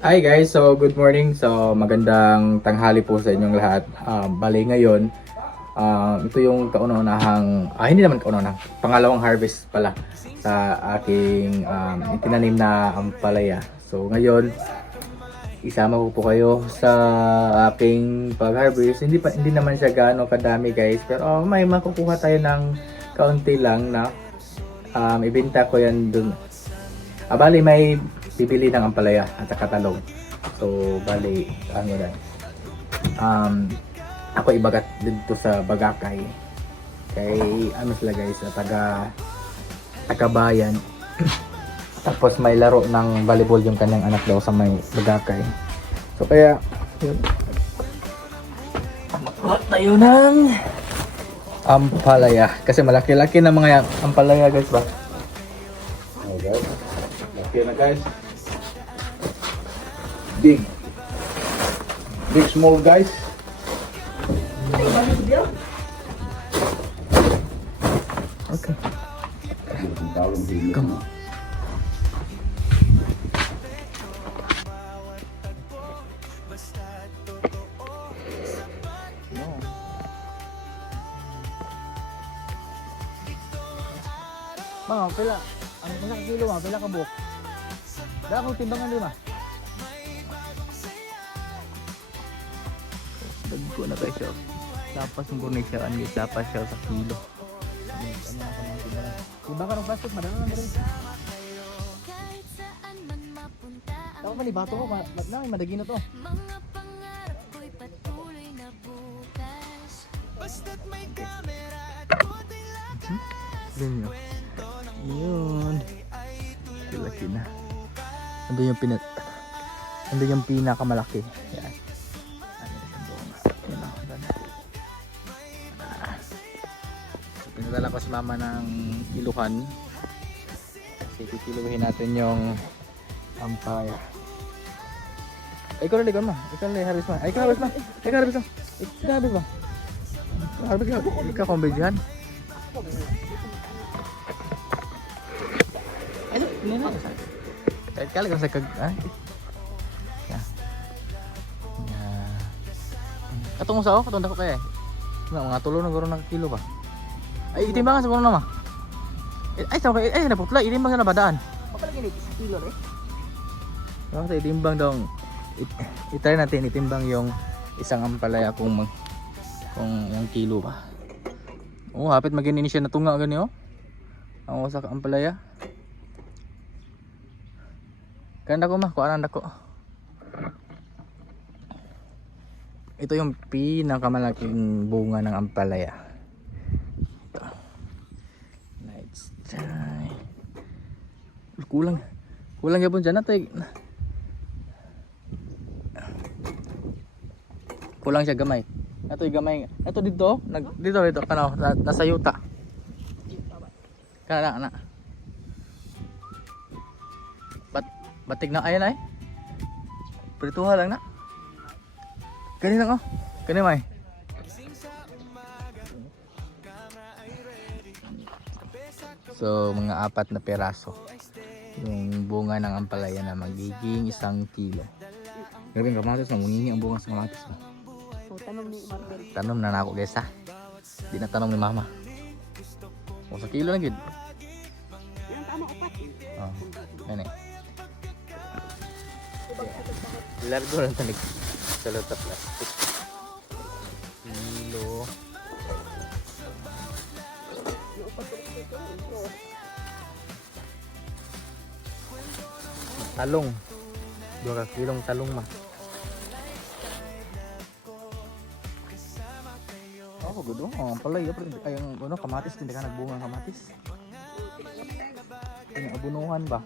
Hi guys, so good morning. So magandang tanghali po sa inyong lahat. Bali ngayon, ito yung kauna-unahang, hindi naman kauna-unahang, pangalawang harvest pala sa aking itinanim na ampalaya. So ngayon, isama ko po kayo sa aking pag-harvest. Hindi naman siya gaano kadami guys, pero may makukuha tayo ng kaunti lang na ibenta ko yan dun. Bali may bibili ng ampalaya at saka talong. So bali ano yan. Ako ibagat dito sa Bagakay. Kay ano sila guys, taga bayan. Tapos may laro ng volleyball yung kanyang anak daw sa may Bagakay. So kaya yun. Makuha tayo ng ampalaya. Kasi malaki-laki na mga ampalaya guys ba? Okay guys. Okay na guys. Big. Big small guys. Okay. Come. Come on. Mga pila, ang isang kilo mga pila ka buhok. Dahil akong timbangan lima. Dagko na kayo siya. Tapas ng gurnay siya, tapas siya sa kilo. Timbang ka ng plastic, madala na rin. Ako mali, bato ko, madagi na to. Ganyan. Yun. Laki na. Ando yung pinakamalaki. Yan. Ano yung bunga. Yan o. So, pinadala ko si mama ng kiluhan. Kasi kikiluhin natin yung ampaya. Ay, ikaw na ma. Ikaw na harvest ma. Ay, ikaw harvest ma. Ikaw harvest ma. Ikaw harvest ma. Ikaw kumbedyahan. Ano? Ano na? Kahit kala ka sa kag... Yan. Katong usaw, katong dako kaya mga tulo na garo na kilo ba? Ay, itimbangan sa kuno na ma. Ay, sa ay naputla, itimbang na badaan. Kapag gini sa kilo eh. Sa itimbang daw. I-try natin itimbang yung isang ampalaya kung yung kilo ba. Oh, hapit magini siya natunga gani oh. Ang usa ka ampalaya. Ganda ko ma, kuanan ako. Ito yung pinakamalaking bunga ng ampalaya. Ito. Let's try. Kulang yapon dyan natin. Kulang siya gamay. Ito yung gamay. Ito dito, dito kanaw nasa yuta. Kana na. Batik na ayan ay. Prituha lang na. Kani lang oh. Kani may. So mga 4 na peraso. Yung bunga ng ampalaya na magiging 1 kilo. Grabe ang kamatis, mangingi ang bunga sa kamatis. So tanong ni Marvel. Tanom na ako guys ha. Di na tanong ni mama. O sa kilo na gid. Yang tama apat. Oh. Yan eh. Largo lang tanig sa lota plastic. Kilo. Talong. 2 kilong talong ma. Oh, good oh. Palay ay ang kamatis hindi ka nagbunga ng kamatis. Ang abunuhan ba?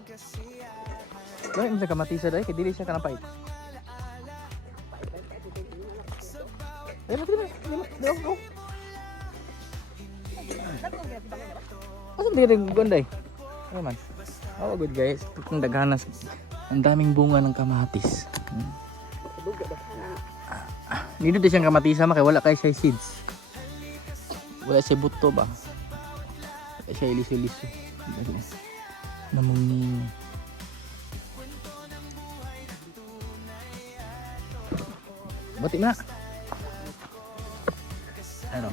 Kaya yung sa kamatisa dahil, kaya dili siya kanapait. Ay, go. Asa hindi rin ganda eh? Ano man? Oh, good guys. Itong daghanas. Ang daming bunga ng kamatis. Nito din siyang kamatisa ma, kaya wala kayo siya seeds. Wala siya buto ba? Wala siya ilis-ilis. Namungin. Buti na. Ano?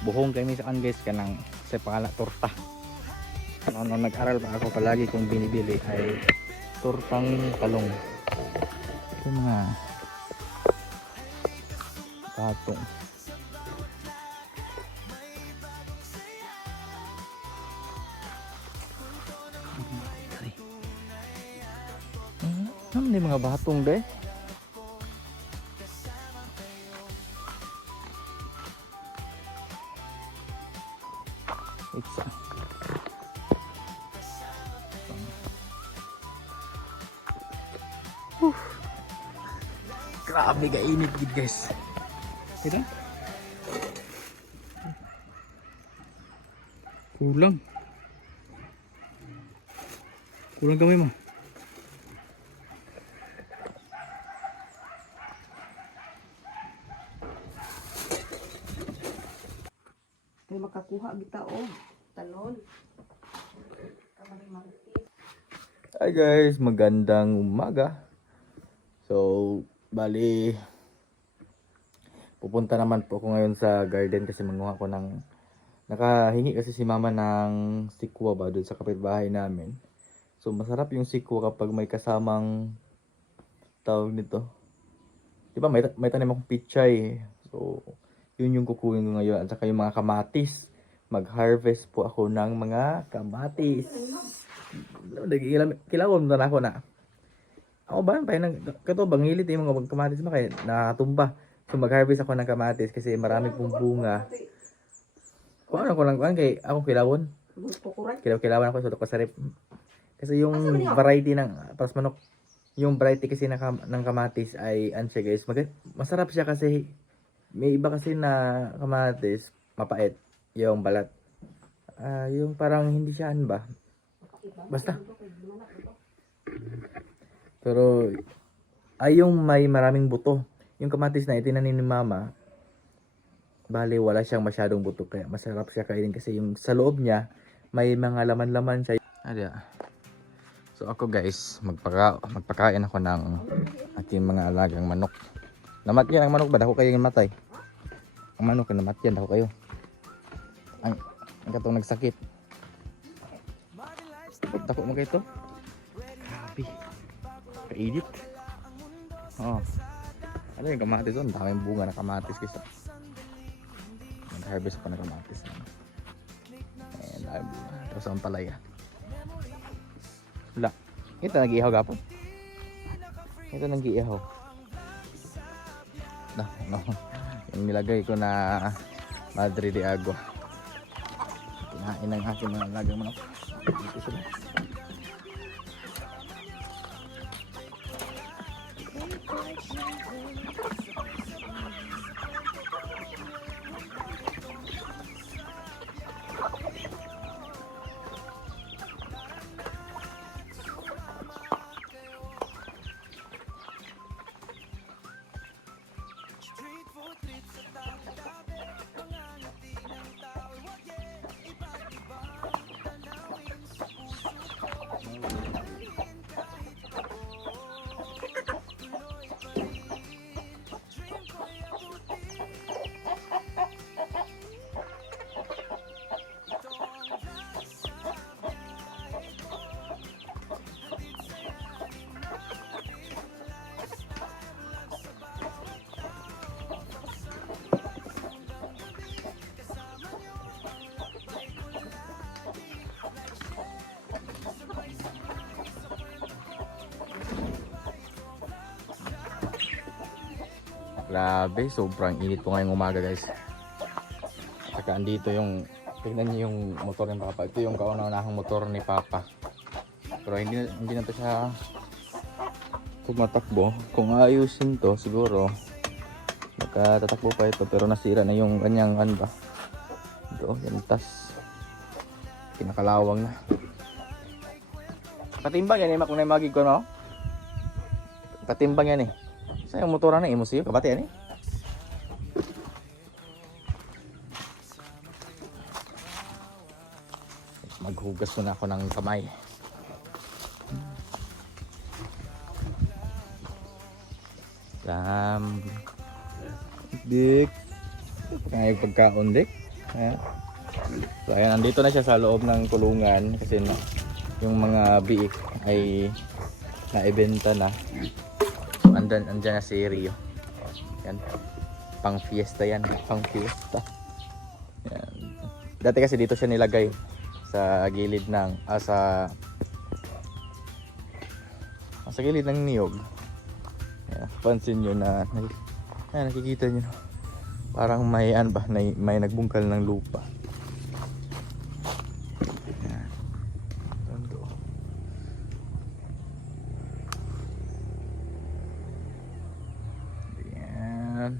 Buhong kami sa guys kanang sa pangala torta. Ano nag-aral pa ako palagi kong binibili ay tortang talong. Yung mga patong. Ano yung mga batong deh? Isa. Grabe ka init gid guys. Kita? Kulang. Kulang kami mo. May makakuha bitaw talon. Kamay marites. Hi guys, magandang umaga. So, bali pupunta naman po ako ngayon sa garden kasi manguha ko ng nakahingi kasi si mama ng sikwa ba doon sa kapitbahay namin. So, masarap yung sikwa kapag may kasamang tawag nito. Di ba may tanim akong pichay. So, yun yung kukunin ko ngayon. At saka yung mga kamatis. Mag-harvest po ako ng mga kamatis. Kilawon na ako na. Ako ba? Kato bangilit yung mga kamatis mo kaya nakatumba. So mag-harvest ako ng kamatis kasi marami pong bunga. Kung ano ko lang kay ako kilawon. Kilawan ako sa sarip. Kasi yung variety ng paras manok. Yung variety kasi ng kamatis ay ano siya guys. Masarap siya kasi may iba kasi na kamatis mapait yung balat. Yung parang hindi siya ano ba? Basta. Pero ay yung may maraming buto. Yung kamatis na itinanim ni mama, bali wala siyang masyadong buto kaya masarap siya kainin kasi yung sa loob niya may mga laman-laman siya. So ako guys, magpakain ako ng aking mga alagang manok. Namatyan ang manok ba? Dako kayo yung matay. Ang manok na namatyan, dako kayo. Ang katong nagsakit. Dako mo kayo ito. Grabe. Kainit. Oh. Ano yung kamatis doon? Daming bunga na kamatis guys. Nag-harvest pa na kamatis. Ayan, daming bunga. Tapos ang palaya. Wala. Ito nag-iihaw gapon. Ito nag-iihaw. No. Yung nilagay ko na Madre de Agua. Kinain ng aking mga alagang manok. Dito sila. Grabe, sobrang init po ngayong umaga guys. Saka andito yung, tingnan niyo yung motor ni Papa. Ito yung kauna-unahang motor ni Papa. Pero hindi na to siya tumatakbo. Kung ayusin to siguro magkatatakbo pa ito. Pero nasira na yung kanyang ano ba, Ito, yung tas. Pinakalawang na. Katimbang yan eh, kung naimagig ko, no? Katimbang yan eh. Sa yung motora na, imusiyo, kabati yan eh. Maghugas muna ako ng kamay. Dik. Kaya pagkaon, dik. Ayan. So, ayan, nandito na siya sa loob ng kulungan kasi yung mga biik ay naibenta na. So, andyan na si Rio. Yan. Pang fiesta yan. Pang fiesta. Yan. Dati kasi dito siya nilagay sa gilid ng sa gilid ng niyog. Yan. Pansin nyo na nakikita nyo parang may may nagbungkal ng lupa. Yan. Tondo. Yan.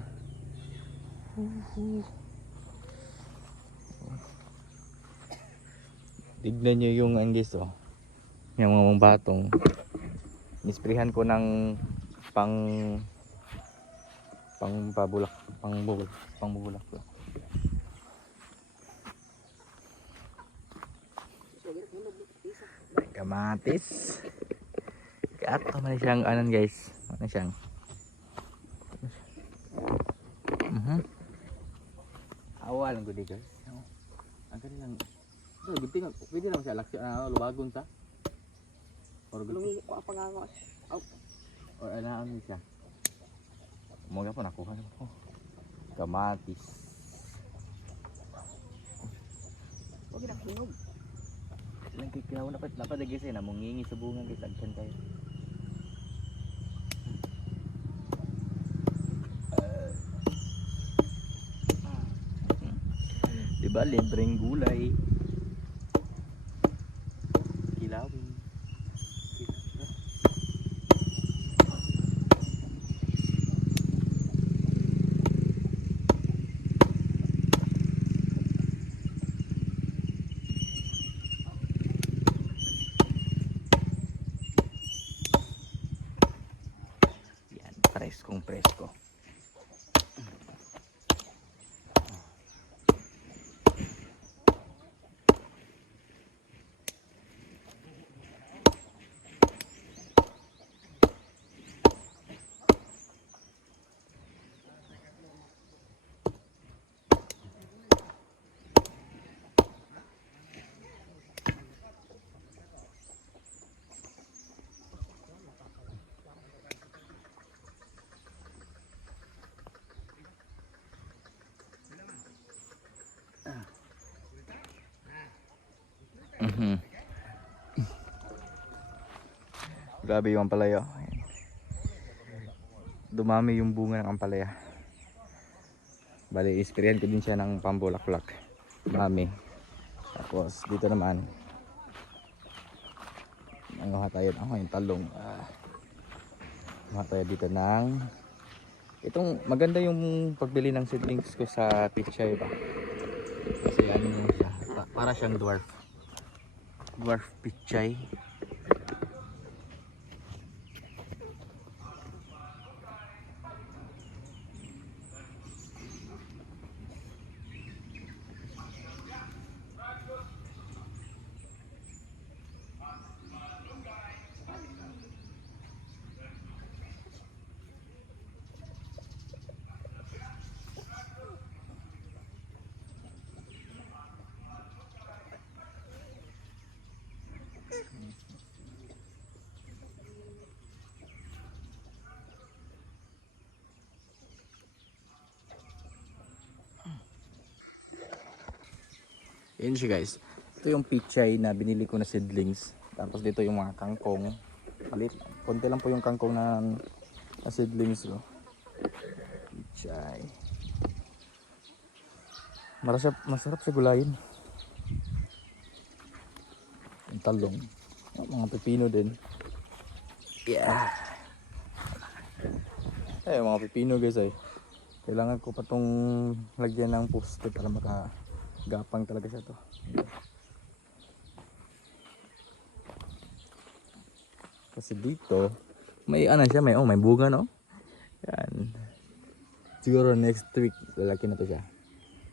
Tignan nyo yung anggis oh. Yung mga batong. Nisprihan ko ng pambubulak. Kamatis. Kato man siyang anan guys. Ano siyang? Awal lang gudi guys. Ang kani lang. So, gunting pwede lang siya laksya na lubagon ta. Or Lungi ko ang pangangos. or ano siya. Umaga po nakuha ko. Kamatis. Huwag na hinog. Lang kikinaw na dapat dagisay na mungingi sa bunga guys agkan kayo. Diba libreng gulay. Kilawin. Yan, presko. Grabe yung ampalaya. Dumami yung bunga ng ampalaya. Bali, isprayan ko din siya ng pambulaklak. Dami. Tapos dito naman nanguha tayo yung talong. Nanguha tayo dito ng itong maganda yung pagbili ng seedlings ko sa pichay ba. Kasi ano siya, para siyang dwarf pichay. Yun siya guys. Ito yung pichay na binili ko na seedlings. Tapos dito yung mga kangkong. Malit. Konti lang po yung kangkong na seedlings ko. Pichay. Masarap siya gulayin. Yung talong. Mga pepino din. Yeah. Ay, mga pepino guys ay. Kailangan ko pa tong lagyan ng poste para Gapang talaga siya to. Kasi dito, may ano siya, may bunga no. Yan. Siguro next week, lalaki na to siya.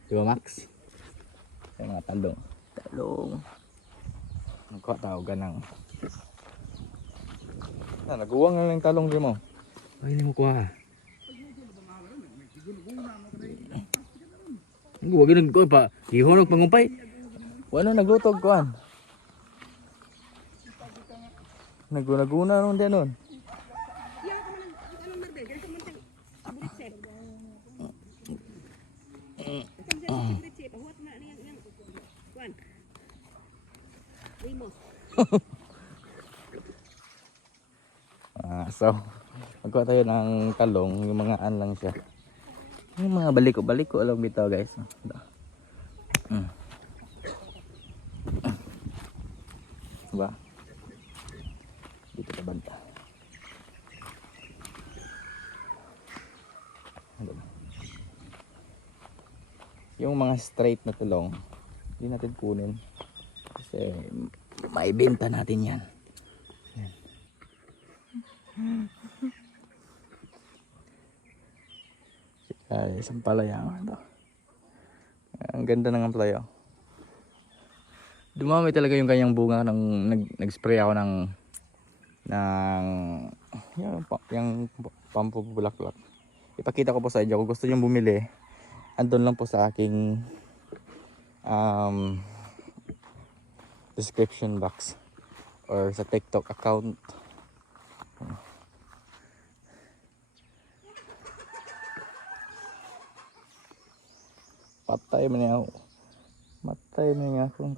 Di ba Max? Yung mga talong. Talong. Nagkuha tao ganang. Naguwang na lang yung talong din mo. Ay, hindi mo kuha. Huwag yun nagkuha pa. Ihonog pangumpay. Wala naglutog kuhan. Naguna nung din nun. Yang ka man anong marbe, ganito man tang bulit set. Kan bulit set, huwat na yang kuan. Rimo. So, magkuha tayo ng talong. Yung mga an lang siya. Yung mga baliko-baliko alam bitaw guys. Diba? Dito ka banda. Yung mga straight na tulong, hindi natin kunin. Kasi maibenta natin yan. Yan. Ay, isang palaya. Ang ganda ng ampalaya. Dumami talaga yung kanyang bunga nang nag-spray ako ng yung pampubulak-bulak. Ipakita ko po sa inyo kung gusto niyo bumili. Andun lang po sa aking description box or sa TikTok account. Patay man niya ako. Matay man niya ako.